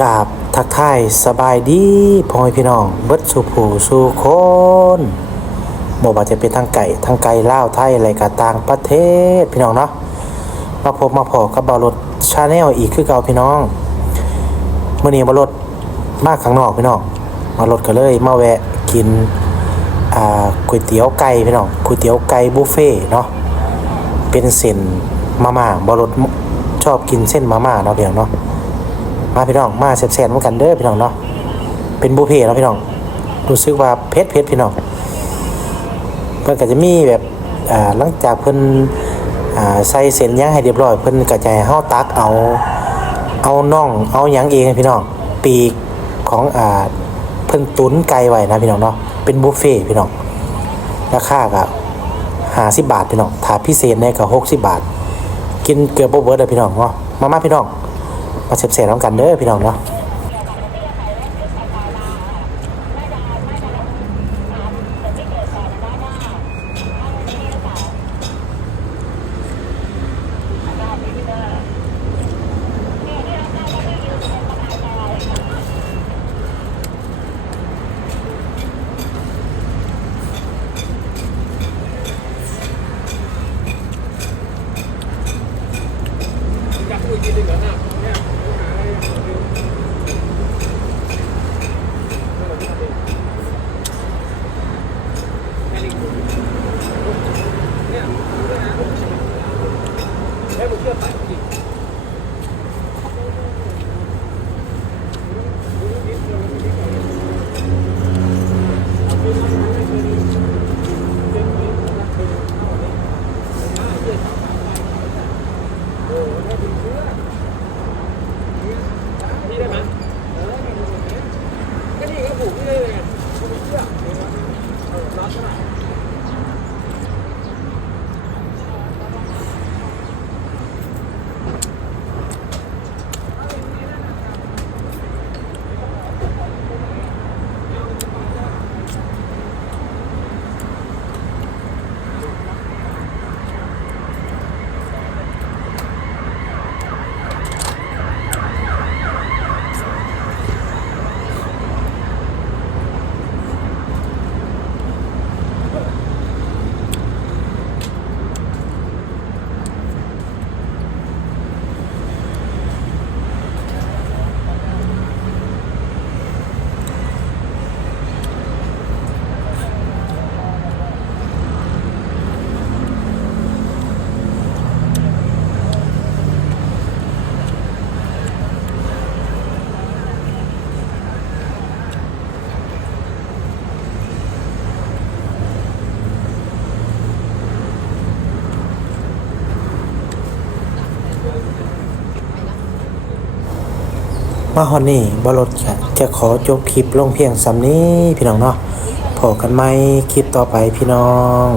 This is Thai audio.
กราบทักทายสบายดีพ่อแม่พี่น้อง เบิดสุผูสู่คนบ่ว่าจะเป็นทางไก่ทางไก่ลาวไทยอะไรก็ต่างประเทศพี่น้องเนาะมาพบมาพอกับบารถชาแนลอีกคือเก่าพี่น้องเมื้อนี้บารถมากข้างนอกพี่น้องมารถก็เลยมาแวะกินอ่าก๋วยเตี๋ยวไก่พี่น้องก๋วยเตี๋ยวไก่บุฟเฟ่เนาะเป็นเส้นมาม่าบารถชอบกินเส้นมาม่าเนาะพี่น้องเนาะ มาพี่น้องมาแซ่บๆเหมือนกันเด้อพี่น้องเนาะเป็นบุฟเฟ่ต์เนาะพี่น้องรู้สึกว่าเผ็ดเผ็ดพี่น้องเพิ่นก็จะมีแบบอ่าหลังจากเพิ่นอ่าใส่เส้นหยังให้เรียบร้อยเพิ่นก็จะให้เฮาตักเอาเอาน่องเอาหยังเองพี่น้องปีกของอ่าเพิ่นตุ๋นไก่ไว้นะพี่น้องเนาะเป็นบุฟเฟ่ต์พี่น้องราคาก็50บาทพี่น้องถ้าพิเศษเนี่ยก็60บาท กินเกือบบ่เบิดเลยพี่น้องเนาะมามาพี่น้อง มาเสพๆน้ำกันเด้อพี่น้องเนาะ 있어요. มาฮอนนี่บรถจะจะขอจบคลิปลงเพียงสำนี้พี่น้องเนาะพอกันไหมคลิปต่อไปพี่น้อง